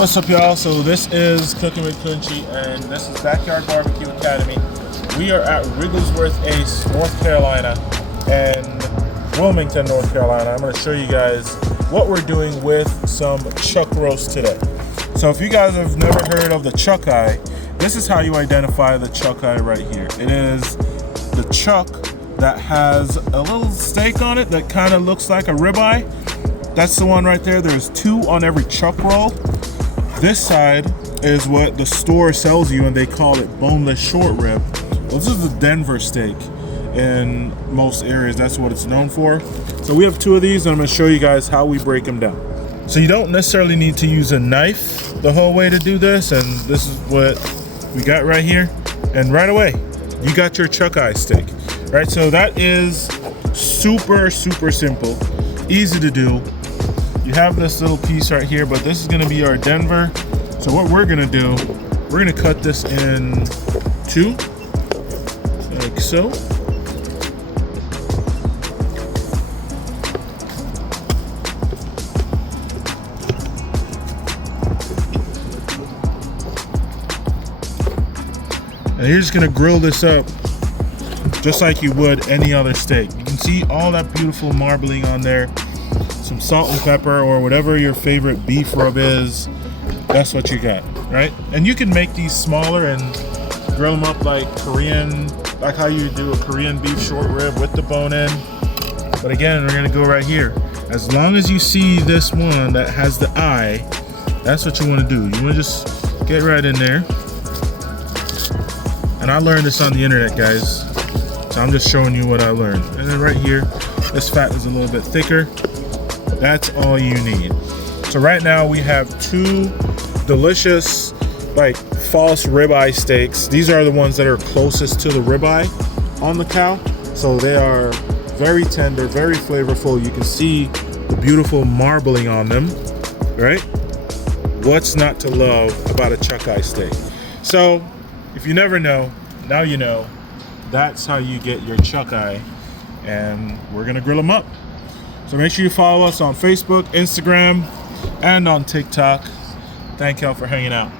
What's up, y'all? So this is Cooking with Kunchy, and this is Backyard Barbecue Academy. We are at Wigglesworth Ace, North Carolina, and Wilmington, North Carolina. I'm going to show you guys what we're doing with some chuck roast today. So if you guys have never heard of the chuck eye, this is how you identify the chuck eye right here. It is the chuck that has a little steak on it that kind of looks like a ribeye. That's the one right there. There's two on every chuck roll. This side is what the store sells you, and they call it boneless short rib. Well, this is the Denver steak in most areas. That's what it's known for. So we have two of these, and I'm going to show you guys how we break them down. So you don't necessarily need to use a knife the whole way to do this, and this is what we got right here. And right away, you got your chuck eye steak. Right, so that is super simple, easy to do. You have this little piece right here, but this is going to be our Denver. So what we're going to do, we're going to cut this in two, like so. And you're just going to grill this up just like you would any other steak. You can see all that beautiful marbling on there. Some salt and pepper, or whatever your favorite beef rub is, that's what you got, right? And you can make these smaller and grill them up like Korean, like how you do a Korean beef short rib with the bone in. But again, we're gonna go right here. As long as you see this one that has the eye, that's what you wanna do. You wanna just get right in there. And I learned this on the internet, guys. So I'm just showing you what I learned. And then right here, this fat is a little bit thicker. That's all you need. So right now we have two delicious, like, false ribeye steaks. These are the ones that are closest to the ribeye on the cow. So they are very tender, very flavorful. You can see the beautiful marbling on them, right? What's not to love about a chuck eye steak? So if you never know, now you know. That's how you get your chuck eye, and we're gonna grill them up. So make sure you follow us on Facebook, Instagram, and on TikTok. Thank y'all for hanging out.